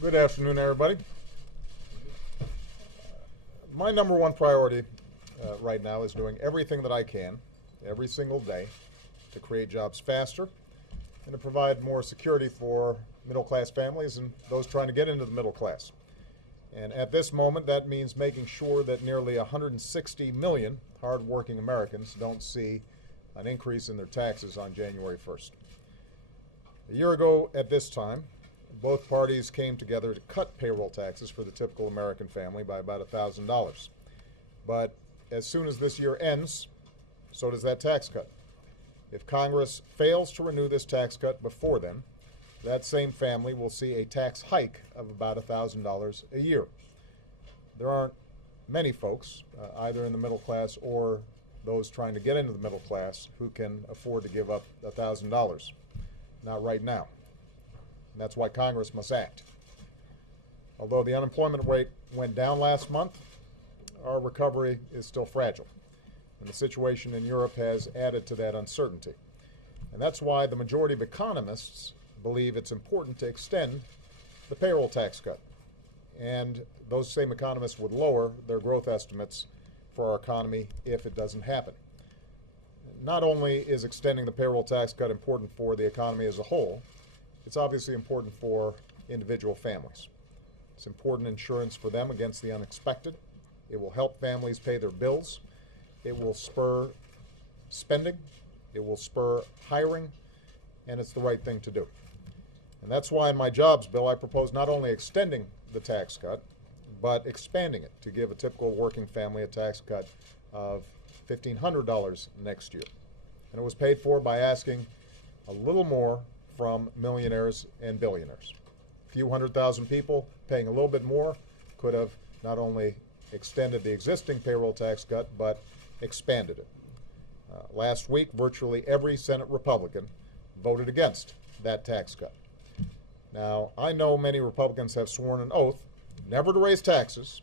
Good afternoon, everybody. My number one priority right now is doing everything that I can every single day to create jobs faster and to provide more security for middle-class families and those trying to get into the middle class. And at this moment, that means making sure that nearly 160 million hardworking Americans don't see an increase in their taxes on January 1st. A year ago at this time, both parties came together to cut payroll taxes for the typical American family by about $1,000. But as soon as this year ends, so does that tax cut. If Congress fails to renew this tax cut before then, that same family will see a tax hike of about $1,000 a year. There aren't many folks, either in the middle class or those trying to get into the middle class, who can afford to give up $1,000. Not right now. And that's why Congress must act. Although the unemployment rate went down last month, our recovery is still fragile. And the situation in Europe has added to that uncertainty. And that's why the majority of economists believe it's important to extend the payroll tax cut. And those same economists would lower their growth estimates for our economy if it doesn't happen. Not only is extending the payroll tax cut important for the economy as a whole, it's obviously important for individual families. It's important insurance for them against the unexpected. It will help families pay their bills. It will spur spending. It will spur hiring. And it's the right thing to do. And that's why in my jobs bill I propose not only extending the tax cut, but expanding it to give a typical working family a tax cut of $1,500 next year. And it was paid for by asking a little more from millionaires and billionaires. A few 100,000 people paying a little bit more could have not only extended the existing payroll tax cut, but expanded it. Last week, virtually every Senate Republican voted against that tax cut. Now, I know many Republicans have sworn an oath never to raise taxes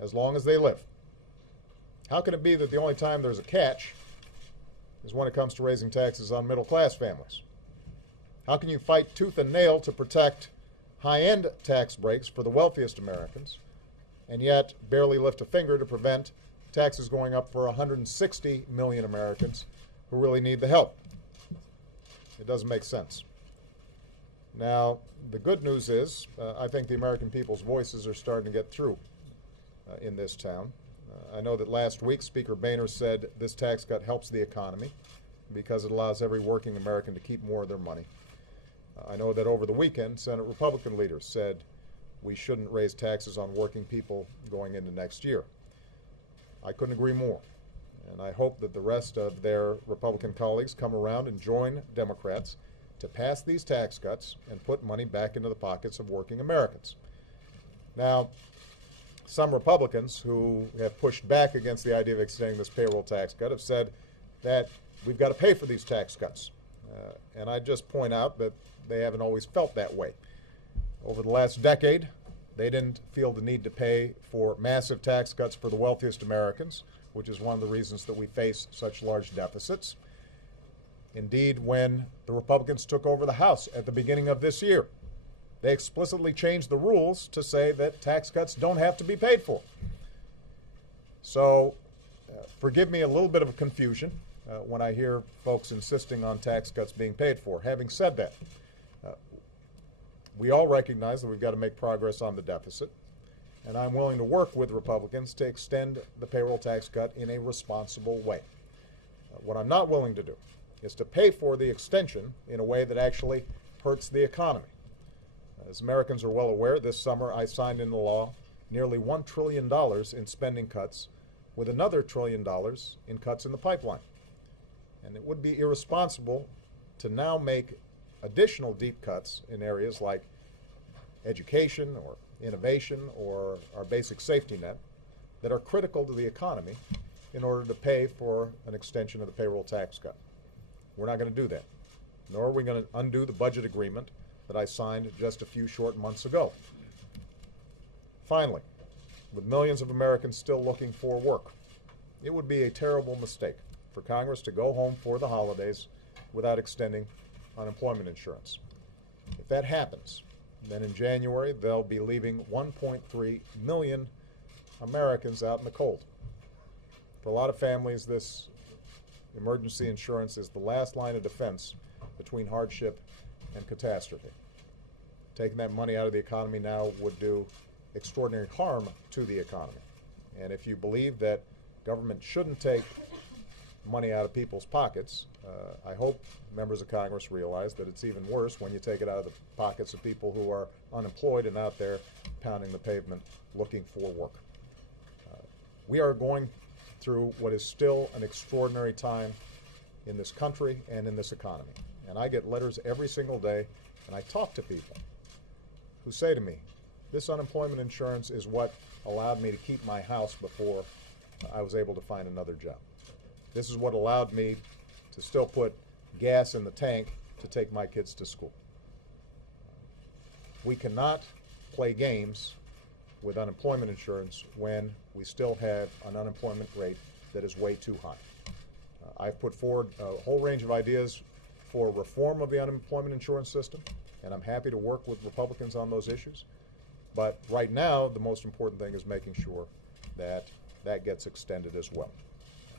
as long as they live. How can it be that the only time there's a catch is when it comes to raising taxes on middle-class families? How can you fight tooth and nail to protect high-end tax breaks for the wealthiest Americans and yet barely lift a finger to prevent taxes going up for 160 million Americans who really need the help? It doesn't make sense. Now, the good news is I think the American people's voices are starting to get through in this town. I know that last week Speaker Boehner said this tax cut helps the economy because it allows every working American to keep more of their money. I know that over the weekend, Senate Republican leaders said we shouldn't raise taxes on working people going into next year. I couldn't agree more. And I hope that the rest of their Republican colleagues come around and join Democrats to pass these tax cuts and put money back into the pockets of working Americans. Now, some Republicans who have pushed back against the idea of extending this payroll tax cut have said that we've got to pay for these tax cuts. And I just point out that they haven't always felt that way. Over the last decade, they didn't feel the need to pay for massive tax cuts for the wealthiest Americans, which is one of the reasons that we face such large deficits. Indeed, when the Republicans took over the House at the beginning of this year, they explicitly changed the rules to say that tax cuts don't have to be paid for. So forgive me a little bit of confusion when I hear folks insisting on tax cuts being paid for. Having said that, we all recognize that we've got to make progress on the deficit, and I'm willing to work with Republicans to extend the payroll tax cut in a responsible way. What I'm not willing to do is to pay for the extension in a way that actually hurts the economy. As Americans are well aware, this summer I signed into law nearly $1 trillion in spending cuts with another $1 trillion in cuts in the pipeline. And it would be irresponsible to now make additional deep cuts in areas like education or innovation or our basic safety net that are critical to the economy in order to pay for an extension of the payroll tax cut. We're not going to do that, nor are we going to undo the budget agreement that I signed just a few short months ago. Finally, with millions of Americans still looking for work, it would be a terrible mistake for Congress to go home for the holidays without extending unemployment insurance. If that happens, then in January, they'll be leaving 1.3 million Americans out in the cold. For a lot of families, this emergency insurance is the last line of defense between hardship and catastrophe. Taking that money out of the economy now would do extraordinary harm to the economy. And if you believe that government shouldn't take money out of people's pockets, I hope members of Congress realize that it's even worse when you take it out of the pockets of people who are unemployed and out there pounding the pavement looking for work. We are going through what is still an extraordinary time in this country and in this economy. And I get letters every single day, and I talk to people who say to me, this unemployment insurance is what allowed me to keep my house before I was able to find another job. This is what allowed me to still put gas in the tank to take my kids to school. We cannot play games with unemployment insurance when we still have an unemployment rate that is way too high. I've put forward a whole range of ideas for reform of the unemployment insurance system, and I'm happy to work with Republicans on those issues. But right now, the most important thing is making sure that that gets extended as well.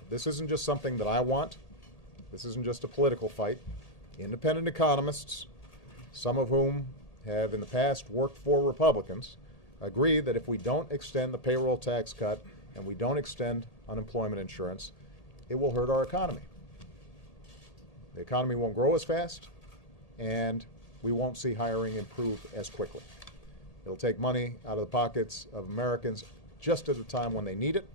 This isn't just something that I want. This isn't just a political fight. Independent economists, some of whom have in the past worked for Republicans, agree that if we don't extend the payroll tax cut and we don't extend unemployment insurance, it will hurt our economy. The economy won't grow as fast, and we won't see hiring improve as quickly. It'll take money out of the pockets of Americans just at a time when they need it.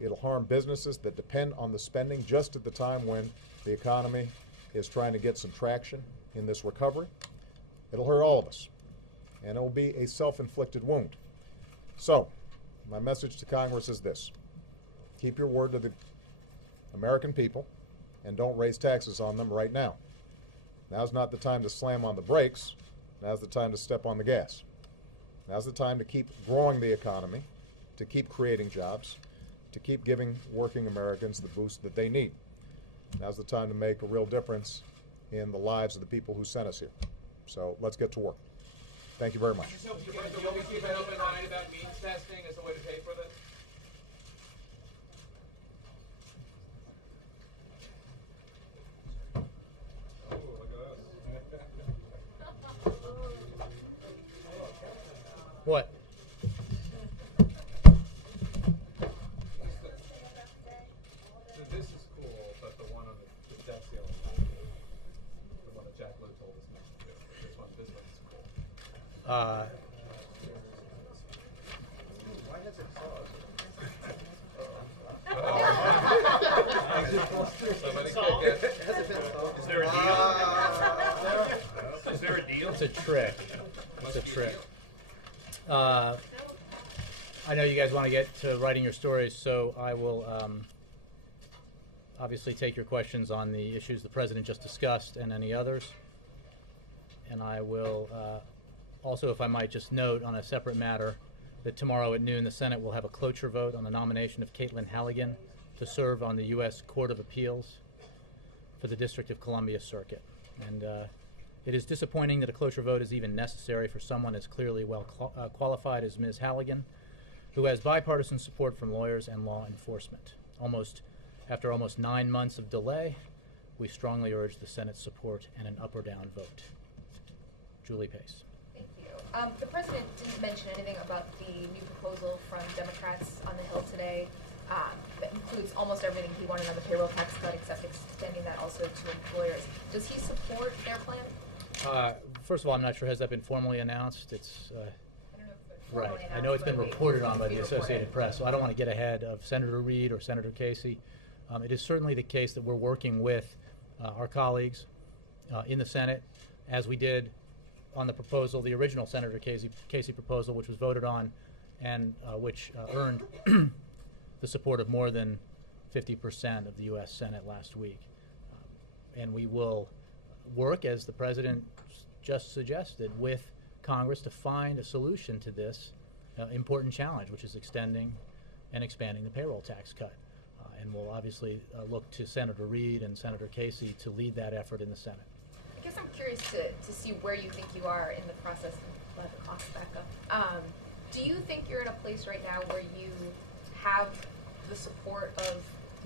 It'll harm businesses that depend on the spending just at the time when the economy is trying to get some traction in this recovery. It'll hurt all of us, and it will be a self-inflicted wound. So, my message to Congress is this. Keep your word to the American people and don't raise taxes on them right now. Now's not the time to slam on the brakes. Now's the time to step on the gas. Now's the time to keep growing the economy, to keep creating jobs, to keep giving working Americans the boost that they need. Now's the time to make a real difference in the lives of the people who sent us here. So let's get to work. Thank you very much. So, will we keep an open mind about means testing as a way to pay for this? Oh, look at us. What? This is cool, but the one on the debt ceiling, the one that Jack Lowe told us not to do. This one's cool. Why has it paused? Is there a deal? Is there a deal? It's a trick. It's a trick. I know you guys want to get to writing your stories, so I will obviously take your questions on the issues the President just discussed and any others. And I will also, if I might just note on a separate matter, that tomorrow at noon the Senate will have a cloture vote on the nomination of Caitlin Halligan to serve on the U.S. Court of Appeals for the District of Columbia Circuit. And it is disappointing that a cloture vote is even necessary for someone as clearly well qualified as Ms. Halligan, who has bipartisan support from lawyers and law enforcement. After almost 9 months of delay, we strongly urge the Senate's support and an up or down vote. Julie Pace. Thank you. The President didn't mention anything about the new proposal from Democrats on the Hill today that includes almost everything he wanted on the payroll tax cut, except extending that also to employers. Does he support their plan? First of all, I'm not sure, has that been formally announced? It's I don't know if it's right. formally I know it's been announced, but reported on by be the reported. Associated Press, so I don't want to get ahead of Senator Reid or Senator Casey. It is certainly the case that we're working with our colleagues in the Senate, as we did on the proposal, the original Senator Casey proposal, which was voted on and which earned the support of more than 50% of the U.S. Senate last week. And we will work, as the President just suggested, with Congress to find a solution to this important challenge, which is extending and expanding the payroll tax cut. And we'll obviously look to Senator Reid and Senator Casey to lead that effort in the Senate. I guess I'm curious to see where you think you are in the process Glad the clock's back up. Do you think you're in a place right now where you have the support of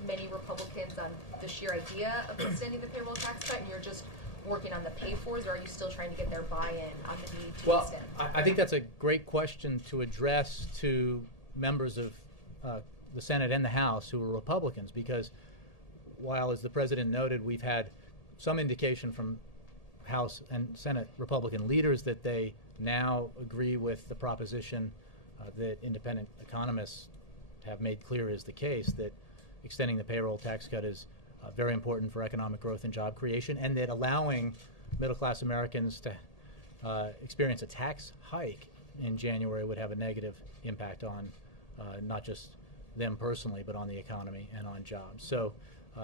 many Republicans on the sheer idea of extending the payroll tax cut, and you're just working on the pay-fors, or are you still trying to get their buy-in on the need to Well, extend? I think that's a great question to address to members of the Senate and the House who are Republicans, because while, as the President noted, we've had some indication from House and Senate Republican leaders that they now agree with the proposition that independent economists have made clear is the case, that extending the payroll tax cut is very important for economic growth and job creation, and that allowing middle-class Americans to experience a tax hike in January would have a negative impact on not just them personally, but on the economy and on jobs. So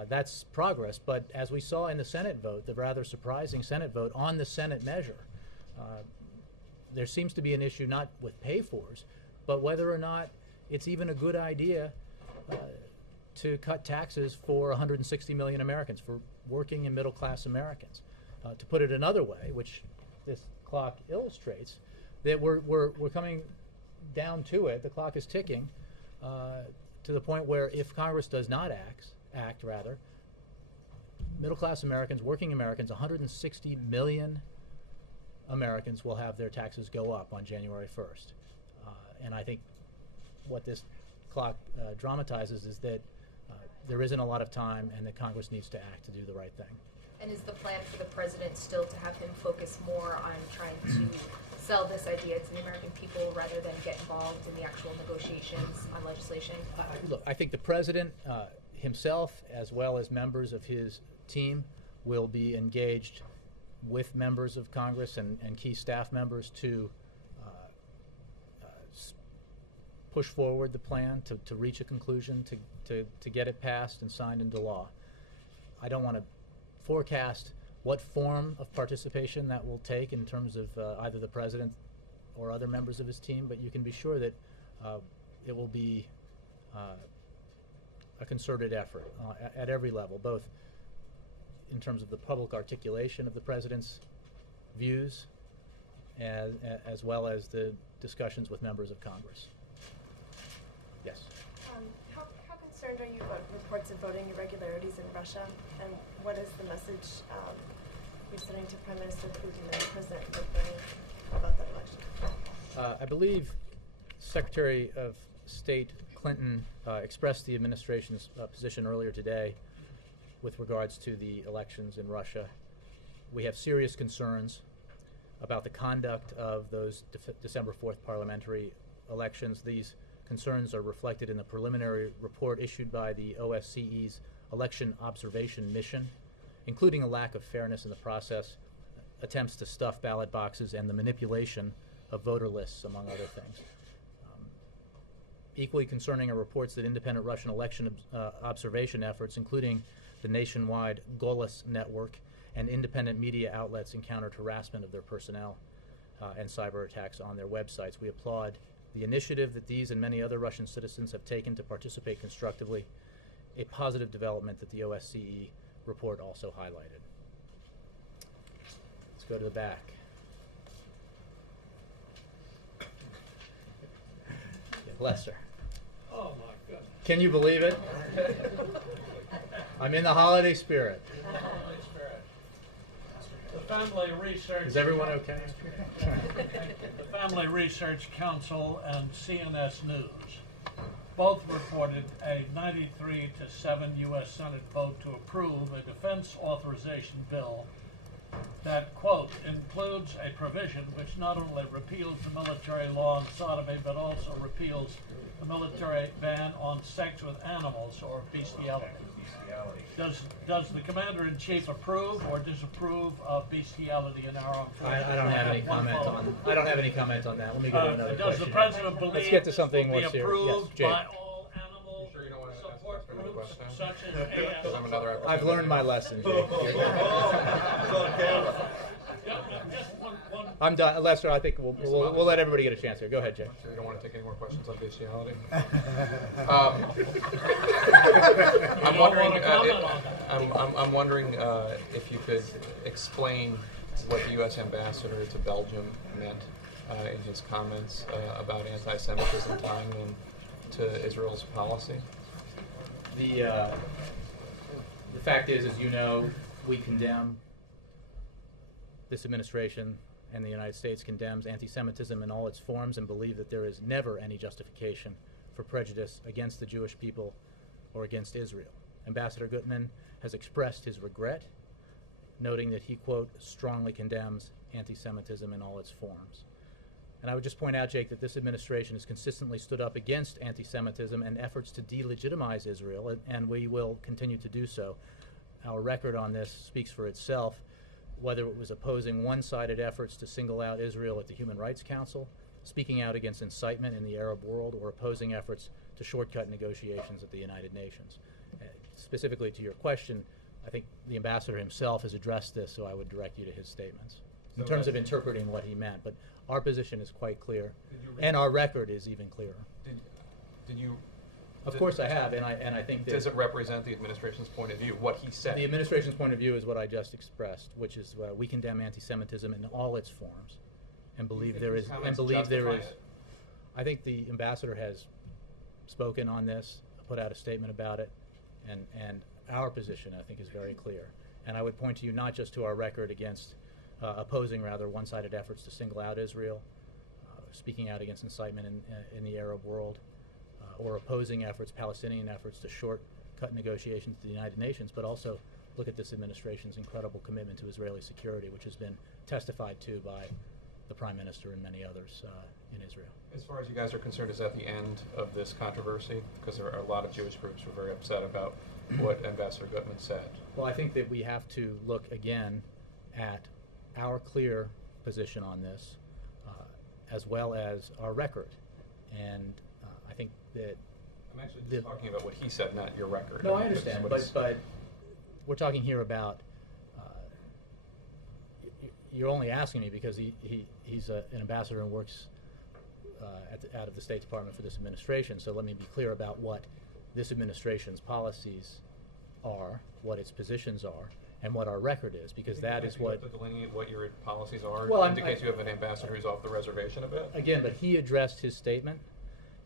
that's progress, but as we saw in the Senate vote, the rather surprising Senate vote on the Senate measure, there seems to be an issue not with pay-fors, but whether or not it's even a good idea to cut taxes for 160 million Americans, for working and middle-class Americans. To put it another way, which this clock illustrates, that we're coming down to it. The clock is ticking to the point where if Congress does not act, middle-class Americans, working Americans, 160 million Americans will have their taxes go up on January 1st. And I think what this clock dramatizes is that there isn't a lot of time, and that Congress needs to act to do the right thing. And is the plan for the president still to have him focus more on trying to sell this idea to the American people rather than get involved in the actual negotiations on legislation? Look, I think the president himself, as well as members of his team, will be engaged with members of Congress and key staff members to push forward the plan, to reach a conclusion, to get it passed and signed into law. I don't want to forecast what form of participation that will take in terms of either the president or other members of his team, but you can be sure that it will be a concerted effort at every level, both in terms of the public articulation of the president's views as well as the discussions with members of Congress. Yes. How concerned are you about reports of voting irregularities in Russia, and what is the message you're sending to Prime Minister Putin and President Medvedev about that election? I believe Secretary of State Clinton expressed the administration's position earlier today with regards to the elections in Russia. We have serious concerns about the conduct of those December 4th parliamentary elections. These concerns are reflected in the preliminary report issued by the OSCE's Election Observation Mission, including a lack of fairness in the process, attempts to stuff ballot boxes, and the manipulation of voter lists, among other things. Equally concerning are reports that independent Russian election observation efforts, including the nationwide Golos network and independent media outlets, encountered harassment of their personnel and cyber attacks on their websites. We applaud the initiative that these and many other Russian citizens have taken to participate constructively, a positive development that the OSCE report also highlighted. Let's go to the back. Lester. Oh my goodness. Can you believe it? I'm in the holiday spirit. The Family Research. Is everyone okay? The Family Research Council and CNS News both reported a 93-7 U.S. Senate vote to approve a defense authorization bill that, quote, includes a provision which not only repeals the military law on sodomy, but also repeals the military ban on sex with animals, or bestiality. Does the Commander-in-Chief approve or disapprove of bestiality in our armed forces? I don't have any comment on. I don't have any comment on that. Let me go to another Does question. the President believe Let's get to something more this will serious. be Yes, approved Jake. by all animal Sure you don't want to ask support another groups question? such as Because I'm another I've learned my lesson, Jake. Just one I'm done, Lester. I think we'll let everybody get a chance here. Go ahead, Jake. Sure you don't want to take any more questions on bestiality? I'm wondering. I'm wondering if you could explain what the U.S. ambassador to Belgium meant in his comments about anti-Semitism tying in to Israel's policy? The fact is, as you know, we condemn, this administration and the United States condemns anti-Semitism in all its forms and believe that there is never any justification for prejudice against the Jewish people or against Israel. Ambassador Gutman has expressed his regret, noting that he, quote, strongly condemns anti-Semitism in all its forms. And I would just point out, Jake, that this administration has consistently stood up against anti-Semitism and efforts to delegitimize Israel, and we will continue to do so. Our record on this speaks for itself, whether it was opposing one-sided efforts to single out Israel at the Human Rights Council, speaking out against incitement in the Arab world, or opposing efforts to shortcut negotiations at the United Nations. Specifically to your question, I think the ambassador himself has addressed this, so I would direct you to his statements in So terms of interpreting what he meant. But our position is quite clear, Did you read and our record is even clearer. Did you? Of course I have, and I think that Does it represent the administration's point of view, what he said? the administration's point of view is what I just expressed, which is we condemn anti-Semitism in all its forms, and believe there is. I think the ambassador has spoken on this, put out a statement about it, and our position, I think, is very clear. And I would point to you not just to our record against opposing rather one-sided efforts to single out Israel, speaking out against incitement in the Arab world, or opposing efforts, Palestinian efforts, to shortcut negotiations to the United Nations, but also look at this administration's incredible commitment to Israeli security, which has been testified to by the Prime Minister and many others in Israel. As far as you guys are concerned, is that the end of this controversy? Because there are a lot of Jewish groups who are very upset about what Ambassador Gutman said. Well, I think that we have to look again at our clear position on this, as well as our record. And I think that... I'm actually just talking about what he said, not your record. No, I understand, but we're talking here about... you're only asking me because he's an ambassador and works out of the State Department for this administration. So let me be clear about what this administration's policies are, what its positions are, and what our record is, because that is what... You have to delineate what your policies are, Well, in case you have an ambassador who's off the reservation a bit? Again, but he addressed his statement,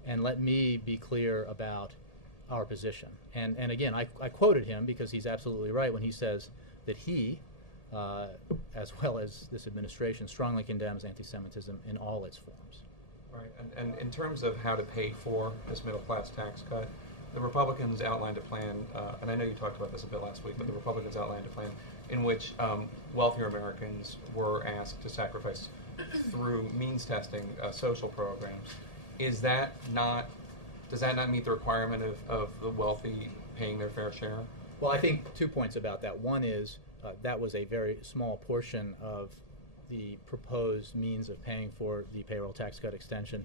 and let me be clear about our position. And again, I quoted him because he's absolutely right when he says that he, as well as this administration, strongly condemns anti-Semitism in all its forms. Right, and in terms of how to pay for this middle-class tax cut, the Republicans outlined a plan, and I know you talked about this a bit last week, but the Republicans outlined a plan in which wealthier Americans were asked to sacrifice through means testing social programs. Does that not meet the requirement of the wealthy paying their fair share? Well, I think 2 points about that. One is that was a very small portion of the proposed means of paying for the payroll tax cut extension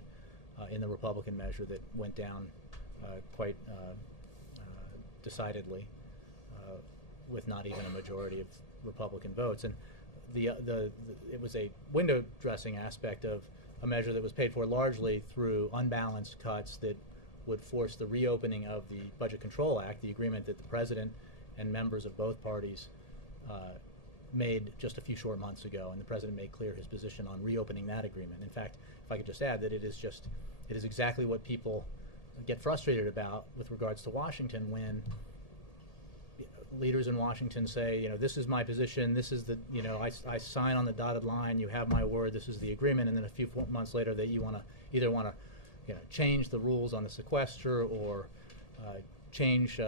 in the Republican measure that went down quite decidedly with not even a majority of Republican votes. And it was a window dressing aspect of a measure that was paid for largely through unbalanced cuts that would force the reopening of the Budget Control Act, the agreement that the President and members of both parties made just a few short months ago, and the President made clear his position on reopening that agreement. In fact, if I could just add that it is exactly what people get frustrated about with regards to Washington when leaders in Washington say, this is my position, this is the, I sign on the dotted line, you have my word, this is the agreement, and then a few months later that you either want to change the rules on the sequester or change,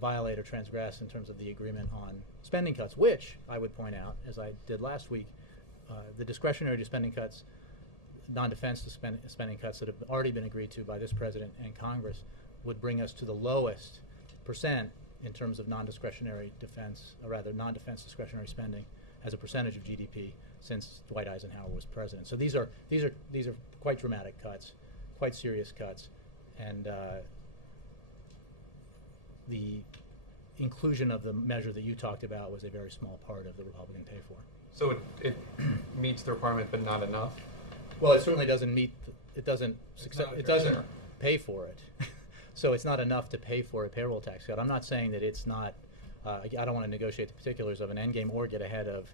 violate or transgress in terms of the agreement on spending cuts, which I would point out, as I did last week, the discretionary spending cuts, non-defense spending cuts that have already been agreed to by this President and Congress would bring us to the lowest percent in terms of non-defense discretionary spending as a percentage of GDP since Dwight Eisenhower was president. So these are quite dramatic cuts, quite serious cuts, and the inclusion of the measure that you talked about was a very small part of the Republican pay for. So it meets the requirement, but not enough? Well, it certainly doesn't meet. It doesn't pay for it. So it's not enough to pay for a payroll tax cut. I'm not saying that it's not. I don't want to negotiate the particulars of an endgame or get ahead of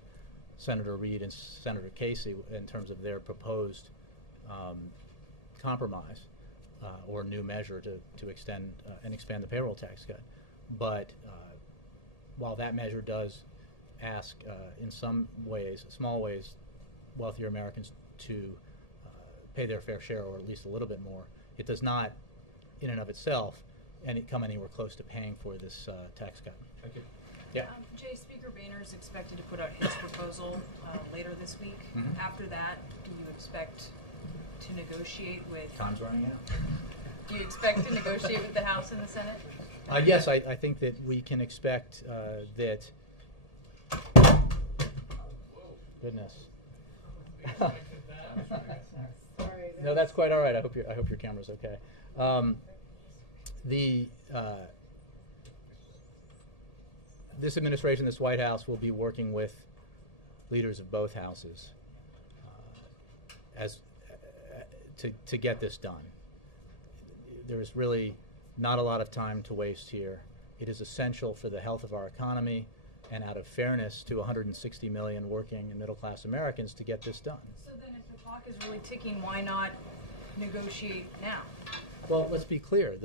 Senator Reid and Senator Casey in terms of their proposed compromise or new measure to extend and expand the payroll tax cut. But while that measure does ask, in some ways, small ways, wealthier Americans to pay their fair share, or at least a little bit more, it does not, in and of itself, come anywhere close to paying for this tax cut. Thank you. Yeah. Jay, Speaker Boehner is expected to put out his proposal later this week. Mhm. After that, do you expect to negotiate with? Time's running out. Do you expect to negotiate with the House and the Senate? Yes, I think that we can expect that. Goodness. No, that's quite all right. I hope your camera's okay. This administration, this White House, will be working with leaders of both houses to get this done. There is really not a lot of time to waste here. It is essential for the health of our economy and out of fairness to 160 million working and middle-class Americans to get this done. So then if the clock is really ticking, why not negotiate now? Well, let's be clear.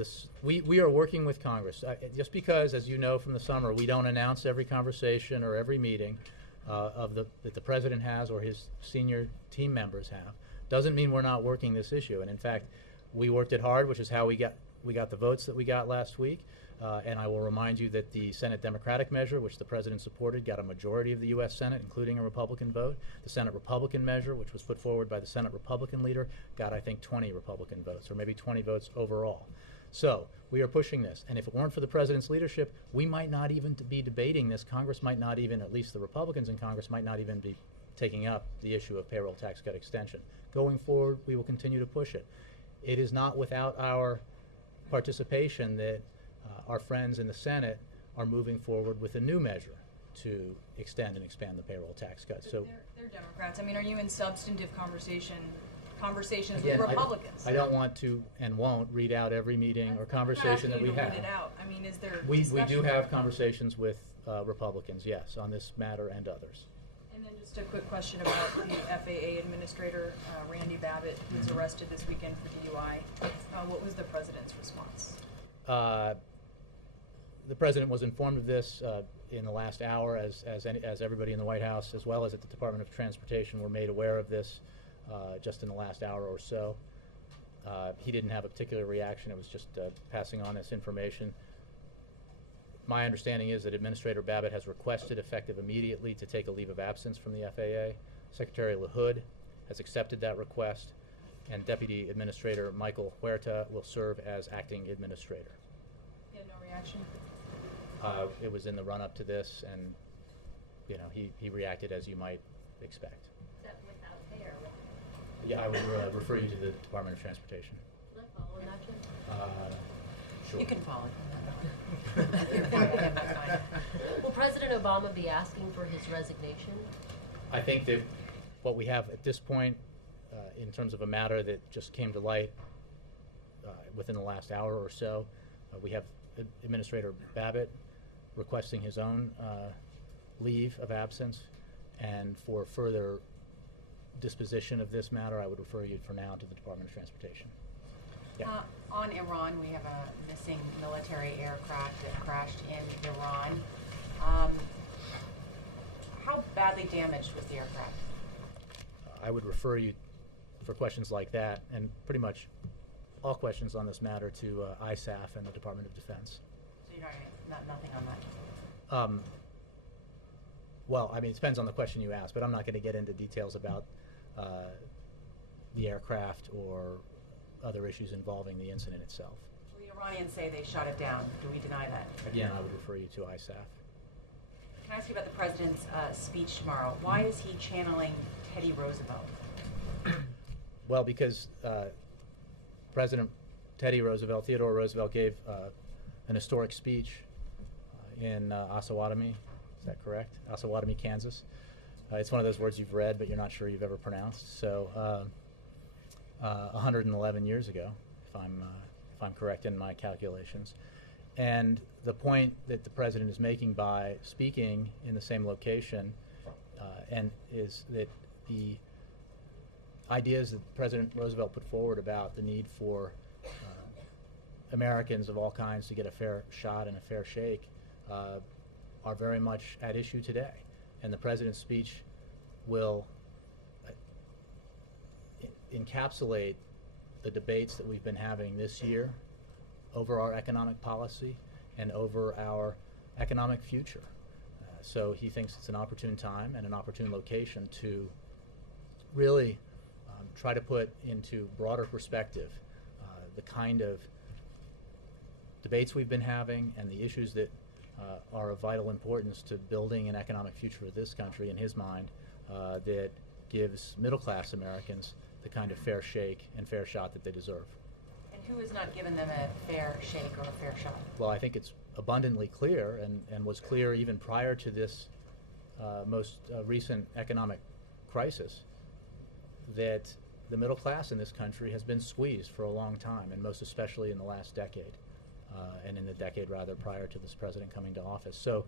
We are working with Congress. Just because, as you know from the summer, we don't announce every conversation or every meeting that the President has or his senior team members have, doesn't mean we're not working this issue. And in fact, we worked it hard, which is how we got the votes that we got last week. And I will remind you that the Senate Democratic measure, which the President supported, got a majority of the U.S. Senate, including a Republican vote. The Senate Republican measure, which was put forward by the Senate Republican leader, got, I think, 20 Republican votes, or maybe 20 votes overall. So we are pushing this. And if it weren't for the President's leadership, we might not even be debating this. Congress might not even, at least the Republicans in Congress, might not even be taking up the issue of payroll tax cut extension. Going forward, we will continue to push it. It is not without our participation that our friends in the Senate are moving forward with a new measure to extend and expand the payroll tax cut. But So they're Democrats. I mean, are you in substantive conversations again, with Republicans? I don't want to and won't read out every meeting or conversation that we have. Read it out. I mean, is there We discussion? do have conversations with Republicans, yes, on this matter and others. And then just a quick question about the FAA administrator, Randy Babbitt, who was arrested this weekend for DUI. What was the President's response? The President was informed of this in the last hour, as everybody in the White House, as well as at the Department of Transportation, were made aware of this just in the last hour or so. He didn't have a particular reaction. It was just passing on this information. My understanding is that Administrator Babbitt has requested, effective immediately, to take a leave of absence from the FAA. Secretary LaHood has accepted that request, and Deputy Administrator Michael Huerta will serve as acting administrator. He had no reaction? It was in the run-up to this, and he reacted as you might expect. Is that without pay or with? Yeah, I would refer you to the Department of Transportation. Can I follow that, Jim? Sure. You can follow. Will President Obama be asking for his resignation? I think that what we have at this point, in terms of a matter that just came to light within the last hour or so, we have Administrator Babbitt requesting his own leave of absence, and for further disposition of this matter, I would refer you for now to the Department of Transportation. Yeah. On Iran, we have a missing military aircraft that crashed in Iran. How badly damaged was the aircraft? I would refer you for questions like that, and pretty much all questions on this matter, to ISAF and the Department of Defense. So you're nothing on that? Well, I mean, it depends on the question you ask, but I'm not going to get into details about the aircraft or other issues involving the incident itself. Well, the Iranians say they shot it down. Do we deny that? Again, I would refer you to ISAF. Can I ask you about the President's speech tomorrow? Why is he channeling Teddy Roosevelt? Well, because President Theodore Roosevelt gave an historic speech in Osawatomie. Is that correct? Osawatomie, Kansas. It's one of those words you've read, but you're not sure you've ever pronounced. So, 111 years ago, if I'm correct in my calculations. And the point that the President is making by speaking in the same location and is that the ideas that President Roosevelt put forward about the need for Americans of all kinds to get a fair shot and a fair shake are very much at issue today. And the President's speech will encapsulate the debates that we've been having this year over our economic policy and over our economic future. So he thinks it's an opportune time and an opportune location to really try to put into broader perspective the kind of debates we've been having and the issues that are of vital importance to building an economic future of this country, in his mind, that gives middle-class Americans the kind of fair shake and fair shot that they deserve. And who has not given them a fair shake or a fair shot? Well, I think it's abundantly clear, and was clear even prior to this most recent economic crisis, that the middle class in this country has been squeezed for a long time, and most especially in the last decade, and in the decade rather prior to this president coming to office. So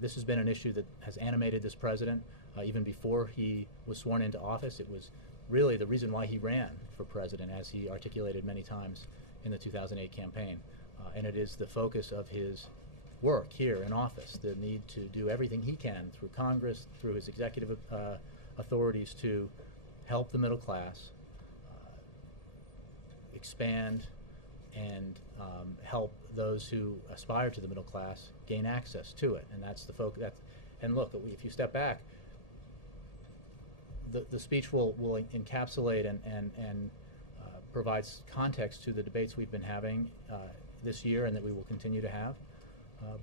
this has been an issue that has animated this president even before he was sworn into office. It was really the reason why he ran for president, as he articulated many times in the 2008 campaign. And it is the focus of his work here in office, the need to do everything he can through Congress, through his executive authorities to help the middle class expand and help those who aspire to the middle class gain access to it. And that's the focus. And look, if you step back, the speech will encapsulate and provides context to the debates we've been having this year and that we will continue to have.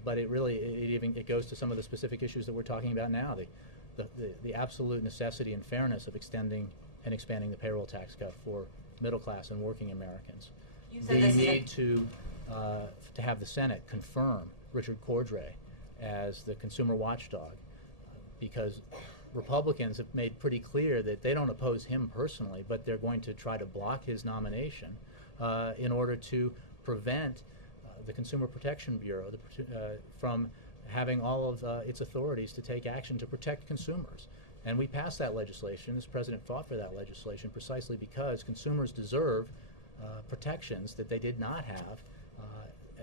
But it really, it goes to some of the specific issues that we're talking about now. The absolute necessity and fairness of extending and expanding the payroll tax cut for middle class and working Americans. The need to have the Senate confirm Richard Cordray as the consumer watchdog, because Republicans have made pretty clear that they don't oppose him personally, but they're going to try to block his nomination in order to prevent the Consumer Protection Bureau from having all of its authorities to take action to protect consumers. And we passed that legislation. This president fought for that legislation precisely because consumers deserve protections that they did not have,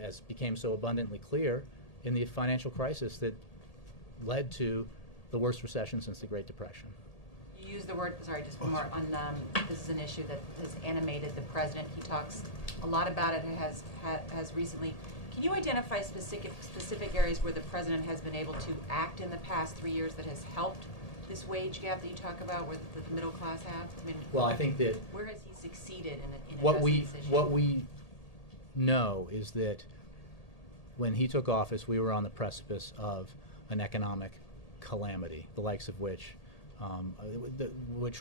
as became so abundantly clear in the financial crisis that led to the worst recession since the Great Depression. You use the word, sorry, just one more, on this is an issue that has animated the president. He talks a lot about it and has recently. Can you identify specific areas where the president has been able to act in the past 3 years that has helped this wage gap that you talk about, where the middle class have? I mean, well, I think that where has he succeeded in addressing this issue? What we know is that when he took office, we were on the precipice of an economic calamity, the likes of which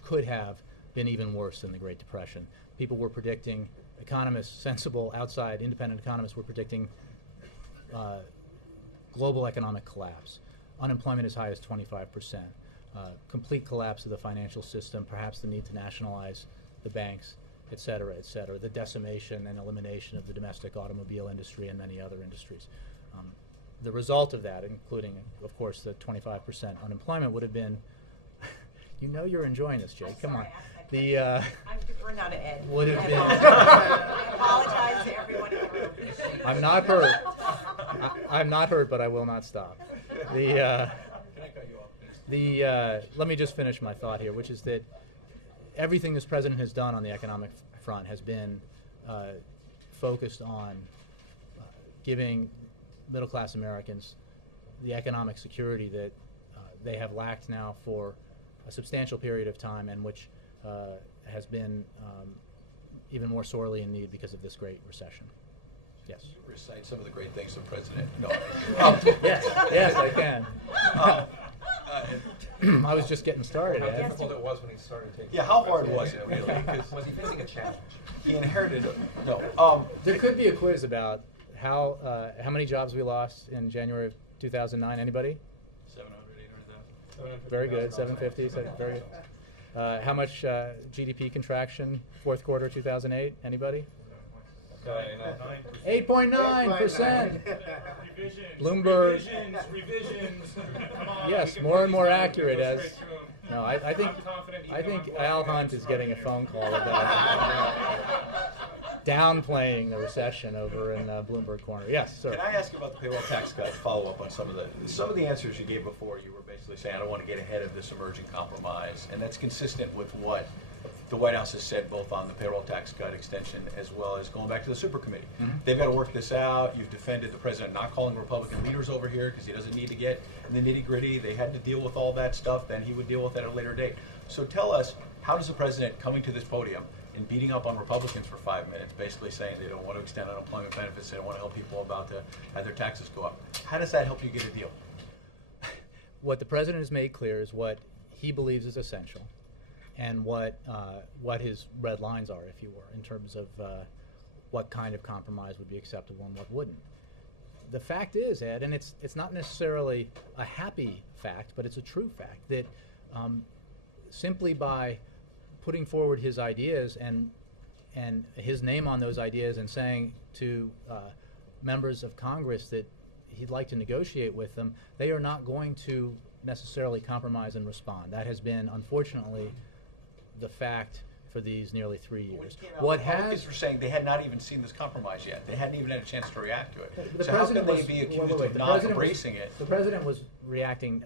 could have been even worse than the Great Depression. People were predicting, economists, sensible, outside, independent economists were predicting global economic collapse, unemployment as high as 25%, complete collapse of the financial system, perhaps the need to nationalize the banks, et cetera, the decimation and elimination of the domestic automobile industry and many other industries. The result of that, including, of course, the 25% unemployment, would have been, you know you're enjoying this, Jake, come on. I'm deferring now to Ed. Would have been. I apologize to everyone in the room. I'm not hurt. I'm not hurt, but I will not stop. Can I cut you off? Let me just finish my thought here, which is that everything this president has done on the economic front has been focused on giving middle-class Americans the economic security that they have lacked now for a substantial period of time, and which has been even more sorely in need because of this great recession. Yes. You recite some of the great things the president. No. Yes, I can. I was just getting started. How Ed. difficult it was when he started taking. Yeah, how hard was it really? Was he facing a challenge? He inherited it. No. There could be a quiz about how many jobs we lost in January of 2009. Anybody? 700, 800,000. Very good. 750. Very good. How much GDP contraction fourth quarter 2008? Anybody? 8.9%. Bloomberg. Revisions. Come on, Yes, we can more put and these more numbers accurate go as. straight to 'em. No, I think I'm confident I even think on Al black Hunt hats is getting a from phone here. call about downplaying the recession over in Bloomberg Corner. Yes, sir. Can I ask about the payroll tax cut? Follow up on some of the answers you gave before. You were basically saying, I don't want to get ahead of this emerging compromise, and that's consistent with what the White House has said both on the payroll tax cut extension as well as going back to the super committee. They've got to work this out. You've defended the president not calling Republican leaders over here because he doesn't need to get in the nitty gritty. They had to deal with all that stuff. Then he would deal with that at a later date. So tell us, how does the president coming to this podium and beating up on Republicans for 5 minutes, basically saying they don't want to extend unemployment benefits, they don't want to help people about to have their taxes go up, how does that help you get a deal? What the president has made clear is what he believes is essential, and what his red lines are, if you were, in terms of what kind of compromise would be acceptable and what wouldn't. The fact is, Ed, and it's not necessarily a happy fact, but it's a true fact, that simply by putting forward his ideas and his name on those ideas and saying to members of Congress that he'd like to negotiate with them, they are not going to necessarily compromise and respond. That has been, unfortunately, the fact for these nearly 3 years. What Republicans were saying they had not even seen this compromise yet. They hadn't even had a chance to react to it. The So how president can they was- be wait, accused wait, wait. of The not president embracing it? The president was reacting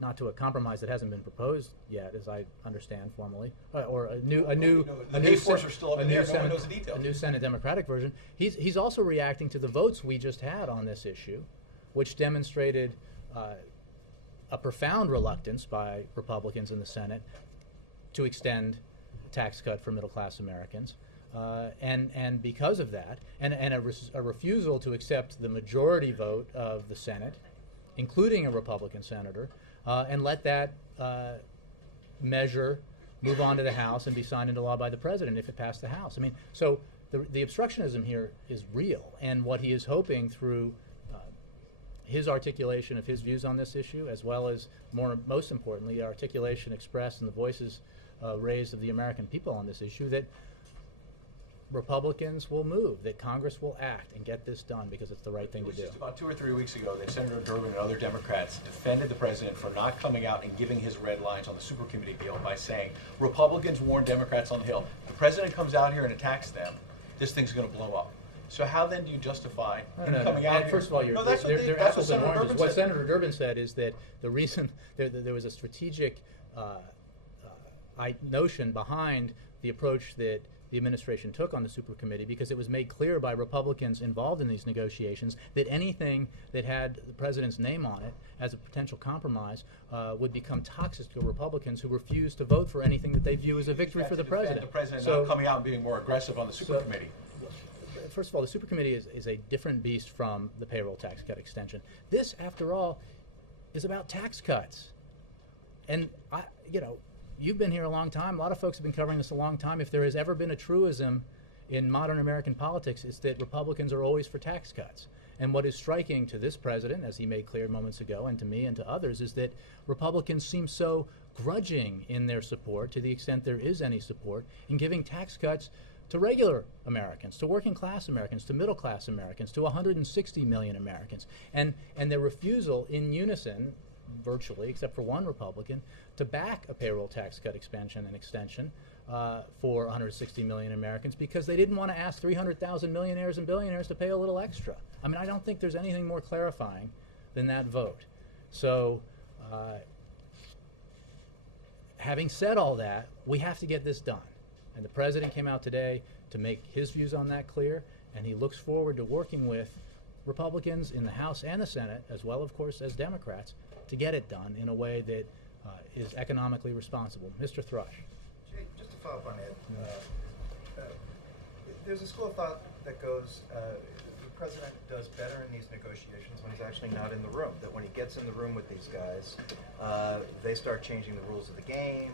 not to a compromise that hasn't been proposed yet, as I understand formally, or a new The A4s are still up in the air. No one Senate, knows the details. a new Senate Democratic version. He's also reacting to the votes we just had on this issue, which demonstrated a profound reluctance by Republicans in the Senate to extend a tax cut for middle-class Americans. And because of that, and a refusal to accept the majority vote of the Senate, including a Republican senator, and let that measure move on to the House and be signed into law by the president if it passed the House. I mean, so the obstructionism here is real, and what he is hoping through his articulation of his views on this issue, as well as most importantly, the articulation expressed and the voices raised of the American people on this issue, that Republicans will move, that Congress will act and get this done because it's the right thing to do. Just about 2 or 3 weeks ago that Senator Durbin and other Democrats defended the president for not coming out and giving his red lines on the super committee deal by saying Republicans warned Democrats on the Hill. The president comes out here and attacks them, this thing's going to blow up. So how then do you justify him coming out here? First of all, No, that's what they're that's apples what and Senator oranges. Durbin What said. Senator Durbin said is that the reason there was a strategic notion behind the approach that the administration took on the super committee, because it was made clear by Republicans involved in these negotiations that anything that had the president's name on it as a potential compromise would become toxic to Republicans who refused to vote for anything that they view as a victory for the president. The president So- not coming out and being more aggressive on the super committee. First of all, the super committee is a different beast from the payroll tax cut extension. This, after all, is about tax cuts. And you've been here a long time. A lot of folks have been covering this a long time. If there has ever been a truism in modern American politics, it's that Republicans are always for tax cuts. And what is striking to this president, as he made clear moments ago, and to me and to others, is that Republicans seem so grudging in their support, to the extent there is any support, in giving tax cuts to regular Americans, to working class Americans, to middle class Americans, to 160 million Americans. And their refusal in unison, virtually, except for one Republican, to back a payroll tax cut expansion and extension for 160 million Americans, because they didn't want to ask 300,000 millionaires and billionaires to pay a little extra. I mean, I don't think there's anything more clarifying than that vote. So, having said all that, we have to get this done. And the president came out today to make his views on that clear, and he looks forward to working with Republicans in the House and the Senate, as well, of course, as Democrats, to get it done in a way that is economically responsible. Mr. Thrush. Jay, just to follow up on Ed, there's a school of thought that goes, the president does better in these negotiations when he's actually not in the room, that when he gets in the room with these guys, they start changing the rules of the game,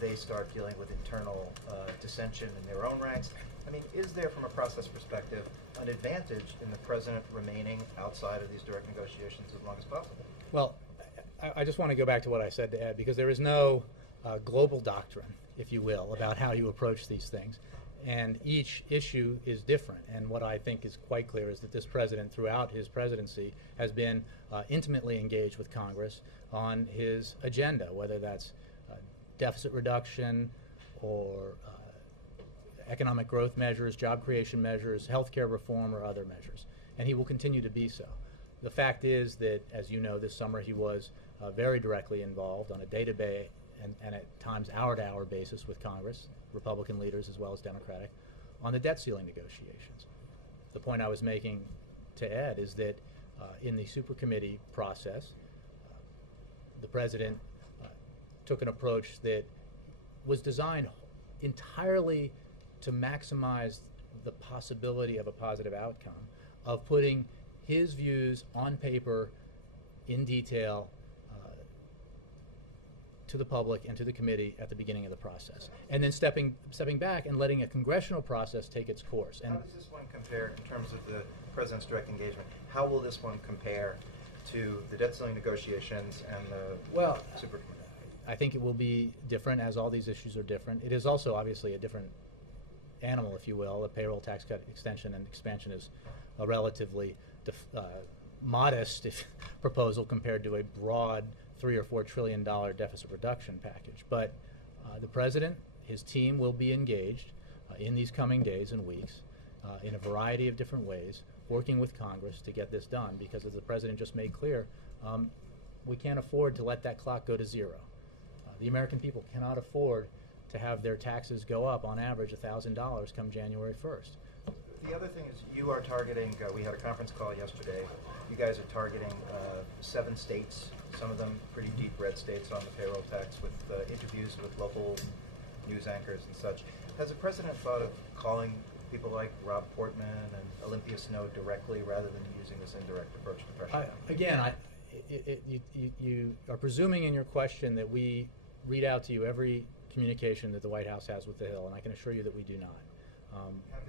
they start dealing with internal dissension in their own ranks. I mean, is there, from a process perspective, an advantage in the president remaining outside of these direct negotiations as long as possible? Well, I just want to go back to what I said to Ed, because there is no global doctrine, if you will, about how you approach these things. And each issue is different. And what I think is quite clear is that this president, throughout his presidency, has been intimately engaged with Congress on his agenda, whether that's deficit reduction or economic growth measures, job creation measures, healthcare reform, or other measures. And he will continue to be so. The fact is that, as you know, this summer he was very directly involved on a day-to-day and at times hour-to-hour basis with Congress, Republican leaders as well as Democratic, on the debt ceiling negotiations. The point I was making to Ed is that in the super committee process, the president took an approach that was designed entirely to maximize the possibility of a positive outcome, of putting his views on paper in detail to the public and to the committee at the beginning of the process, and then stepping back and letting a congressional process take its course. And how does this one compare in terms of the president's direct engagement? How will this one compare to the debt ceiling negotiations and the super committee? I think it will be different, as all these issues are different. It is also obviously a different animal, if you will. A payroll tax cut extension and expansion is a relatively modest proposal compared to a broad $3 or $4 trillion deficit reduction package. But the president, his team will be engaged in these coming days and weeks in a variety of different ways, working with Congress to get this done, because as the president just made clear, we can't afford to let that clock go to zero. The American people cannot afford to have their taxes go up on average $1,000 come January 1st. The other thing is you are targeting, we had a conference call yesterday, you guys are targeting 7 states, some of them pretty deep red states on the payroll tax, with interviews with local news anchors and such. Has the president thought of calling people like Rob Portman and Olympia Snowe directly rather than using this indirect approach to pressure? Again, you are presuming in your question that we read out to you every communication that the White House has with the Hill, and I can assure you that we do not.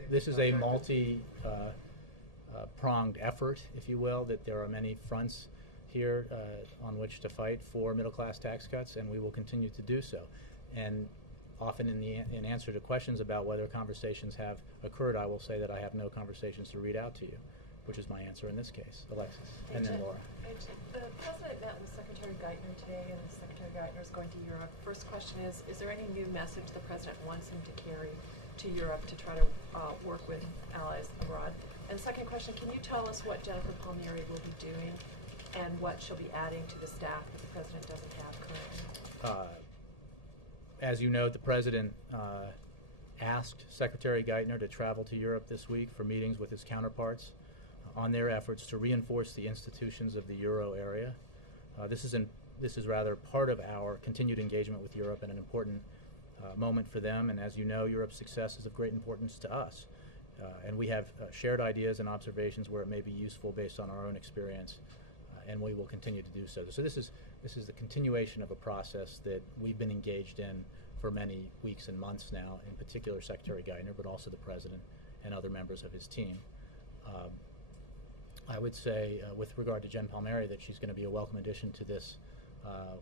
This is a multi-pronged effort, if you will, that there are many fronts here on which to fight for middle-class tax cuts, and we will continue to do so. And often in answer to questions about whether conversations have occurred, I will say that I have no conversations to read out to you, which is my answer in this case. Alexis, and then Laura. The president met with Secretary Geithner today, and Secretary Geithner is going to Europe. First question is there any new message the president wants him to carry to Europe to try to work with allies abroad? And second question, can you tell us what Jennifer Palmieri will be doing and what she'll be adding to the staff that the president doesn't have currently? As you know, the president asked Secretary Geithner to travel to Europe this week for meetings with his counterparts on their efforts to reinforce the institutions of the Euro area. This is rather part of our continued engagement with Europe and an important moment for them. And as you know, Europe's success is of great importance to us. And we have shared ideas and observations where it may be useful based on our own experience, and we will continue to do so. So this is the continuation of a process that we've been engaged in for many weeks and months now, in particular Secretary Geithner, but also the president and other members of his team. I would say, with regard to Jen Palmieri, that she's going to be a welcome addition to this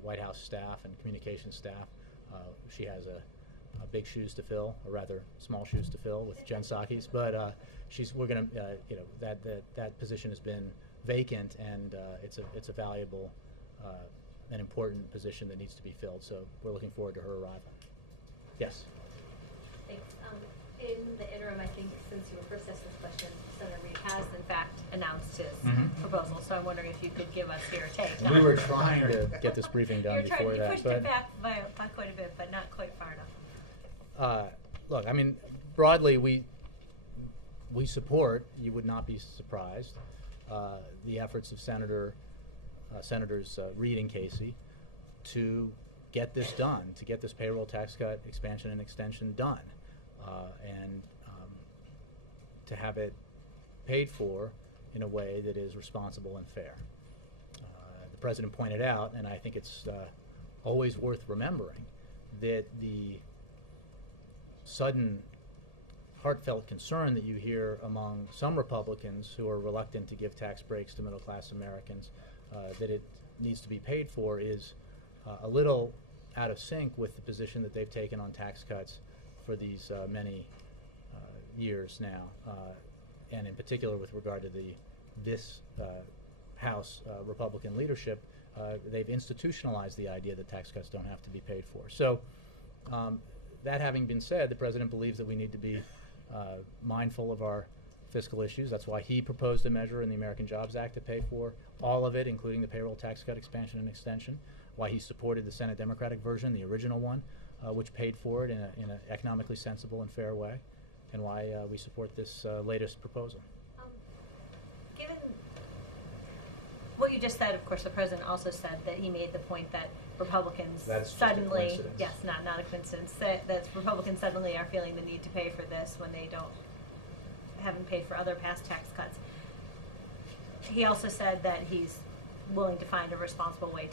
White House staff and communications staff. She has a big shoes to fill, or rather small shoes to fill, with Jen Psaki's. But we're going to, that position has been vacant, and it's a valuable and important position that needs to be filled. So we're looking forward to her arrival. Yes. Thanks. In the interim, I think since you were first asked this question, Senator Reid has in fact announced his proposal. So I'm wondering if you could give us your take. We were trying to get this briefing done before you that, pushed but it back by quite a bit, but not quite far enough. look, I mean, broadly, we support. You would not be surprised. The efforts of Senators Reid and Casey to get this done, to get this payroll tax cut expansion and extension done, and to have it paid for in a way that is responsible and fair. The president pointed out, and I think it's always worth remembering, that the sudden heartfelt concern that you hear among some Republicans who are reluctant to give tax breaks to middle-class Americans, that it needs to be paid for, is a little out of sync with the position that they've taken on tax cuts for these many years now, and in particular with regard to this House Republican leadership, they've institutionalized the idea that tax cuts don't have to be paid for. So that having been said, the president believes that we need to be mindful of our fiscal issues. That's why he proposed a measure in the American Jobs Act to pay for all of it, including the payroll tax cut expansion and extension. Why he supported the Senate Democratic version, the original one, which paid for it in an economically sensible and fair way, and why we support this latest proposal. Given what you just said, of course, the president also said that he made the point that Republicans That's just a suddenly, coincidence. yes, not a coincidence, that Republicans suddenly are feeling the need to pay for this when they haven't paid for other past tax cuts. He also said that he's willing to find a responsible way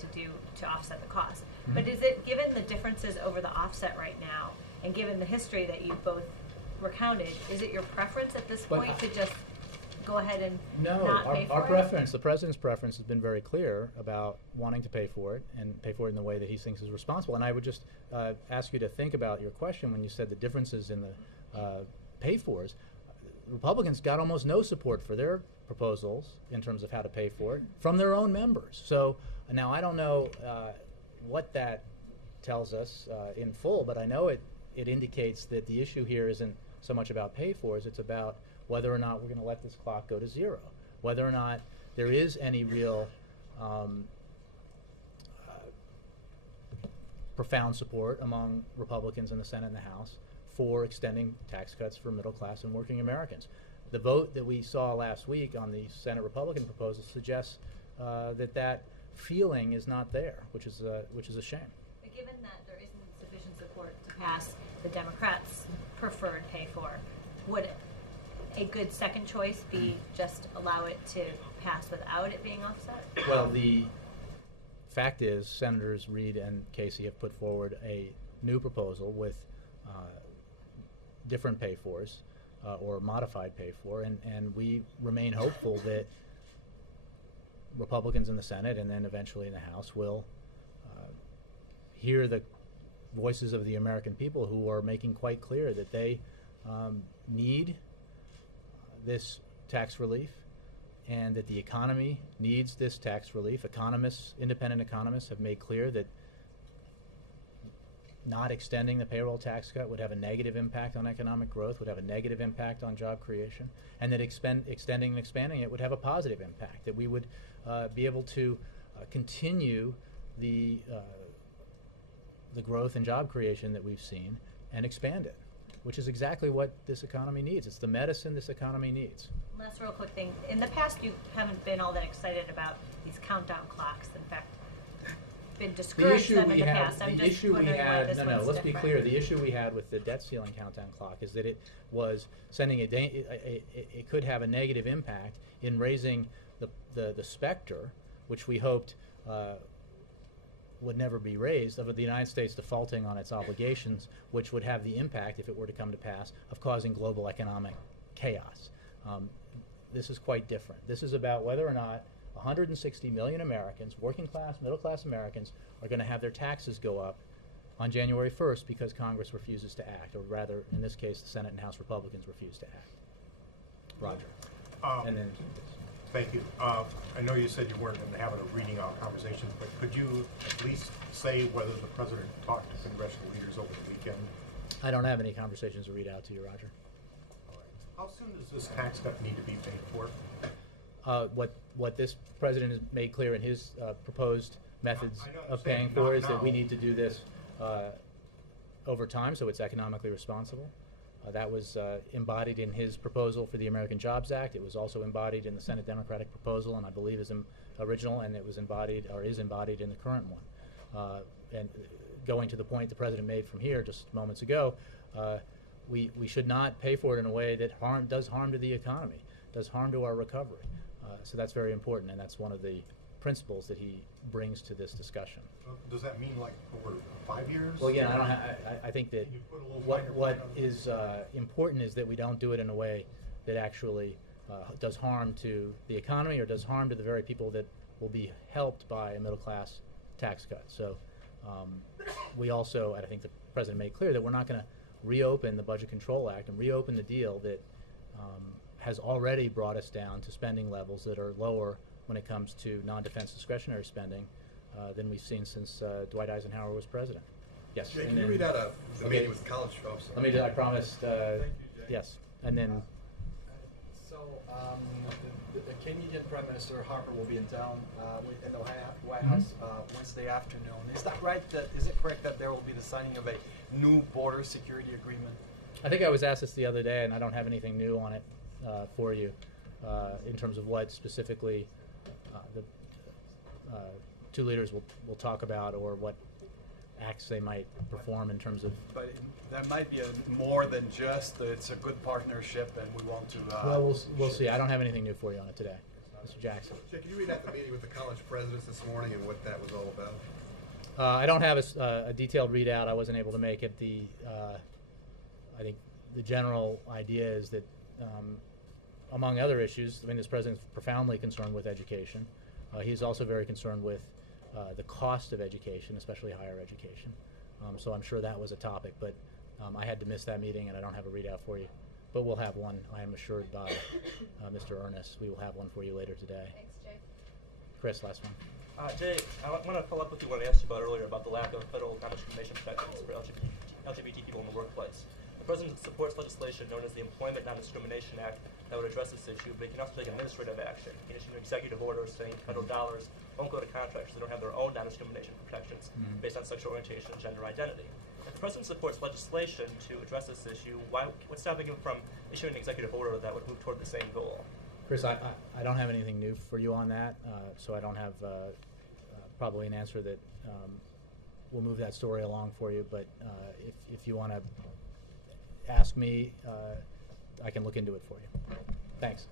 to offset the cost. Mm-hmm. But is it, given the differences over the offset right now, and given the history that you've both recounted, is it your preference at this But point to just go ahead and No, not pay for our it? preference, the president's preference has been very clear about wanting to pay for it and pay for it in the way that he thinks is responsible. And I would just ask you to think about your question when you said the differences in the pay-fors. Republicans got almost no support for their proposals in terms of how to pay for it from their own members. So now I don't know what that tells us in full, but I know it indicates that the issue here isn't so much about pay-fors, it's about whether or not we're going to let this clock go to zero, whether or not there is any real profound support among Republicans in the Senate and the House for extending tax cuts for middle class and working Americans. The vote that we saw last week on the Senate Republican proposal suggests that feeling is not there, which is a shame. But given that there isn't sufficient support to pass the Democrats' preferred pay for, would a good second choice be just allow it to pass without it being offset? Well, the fact is, Senators Reid and Casey have put forward a new proposal with different pay-fors or modified pay-for, and we remain hopeful that Republicans in the Senate and then eventually in the House will hear the voices of the American people who are making quite clear that they need this tax relief and that the economy needs this tax relief. Economists, independent economists, have made clear that not extending the payroll tax cut would have a negative impact on economic growth, would have a negative impact on job creation, and that extending and expanding it would have a positive impact, that we would be able to continue the growth and job creation that we've seen and expand it, which is exactly what this economy needs. It's the medicine this economy needs. Last real quick thing. In the past, you haven't been all that excited about these countdown clocks. In fact, been discouraged them in the past. I'm just wondering why this one's let's be different. clear. The issue we had with the debt ceiling countdown clock is that it was sending it could have a negative impact in raising the specter, which we hoped would never be raised, of the United States defaulting on its obligations, which would have the impact, if it were to come to pass, of causing global economic chaos. This is quite different. This is about whether or not 160 million Americans, working class, middle class Americans, are going to have their taxes go up on January 1st because Congress refuses to act, or rather, in this case, the Senate and House Republicans refuse to act. Roger. And then, Thank you. I know you said you weren't having a reading out conversation, but could you at least say whether the president talked to congressional leaders over the weekend? I don't have any conversations to read out to you, Roger. All right. How soon does this tax cut need to be paid for? What this president has made clear in his proposed methods I of paying understand, for not is that we now. need to do this over time, so it's economically responsible. That was embodied in his proposal for the American Jobs Act. It was also embodied in the Senate Democratic proposal, and I believe is original, and it was embodied or is embodied in the current one. And going to the point the president made from here just moments ago, we should not pay for it in a way that does harm to the economy, does harm to our recovery. So that's very important, and that's one of the principles that he brings to this discussion. Does that mean like over 5 years? Well, again, I think that Can you put a little what finer what point on is important is that we don't do it in a way that actually does harm to the economy or does harm to the very people that will be helped by a middle class tax cut. So we also, and I think the president made clear that we're not going to reopen the Budget Control Act and reopen the deal that has already brought us down to spending levels that are lower when it comes to non-defense discretionary spending than we've seen since Dwight Eisenhower was president. Yes. Jay, and can you then- read out the okay. meeting with the college? Oh, sorry. Let me. I promised. Thank you, Jay. Yes, and then. So, the Canadian Prime Minister Harper will be in town in the White House Wednesday afternoon. Is that right? Is it correct that there will be the signing of a new border security agreement? I think I was asked this the other day, and I don't have anything new on it for you in terms of what specifically the two leaders will talk about or what acts they might perform in terms of. But that might be more than just it's a good partnership and we want to. Well, we'll see. I don't have anything new for you on it today, Mr. Jackson. Jay, can you read out the meeting with the college presidents this morning and what that was all about? I don't have a detailed readout. I wasn't able to make it. I think the general idea is that, among other issues, I mean, this president's profoundly concerned with education. He's also very concerned with the cost of education, especially higher education. So I'm sure that was a topic, but I had to miss that meeting, and I don't have a readout for you. But we'll have one, I am assured by Mr. Ernest. We will have one for you later today. Thanks, Jay. Chris, last one. Jay, I want to follow up with you what I asked you about earlier about the lack of federal non-discrimination protections for LGBT people in the workplace. The President supports legislation known as the Employment Non-Discrimination Act that would address this issue, but he can also take administrative action. He can issue an executive order saying federal dollars won't go to contractors that don't have their own non-discrimination protections based on sexual orientation and gender identity. If the President supports legislation to address this issue, what's stopping him from issuing an executive order that would move toward the same goal? Chris, I don't have anything new for you on that, so I don't have probably an answer that will move that story along for you, but if you want to ask me, I can look into it for you. Thanks.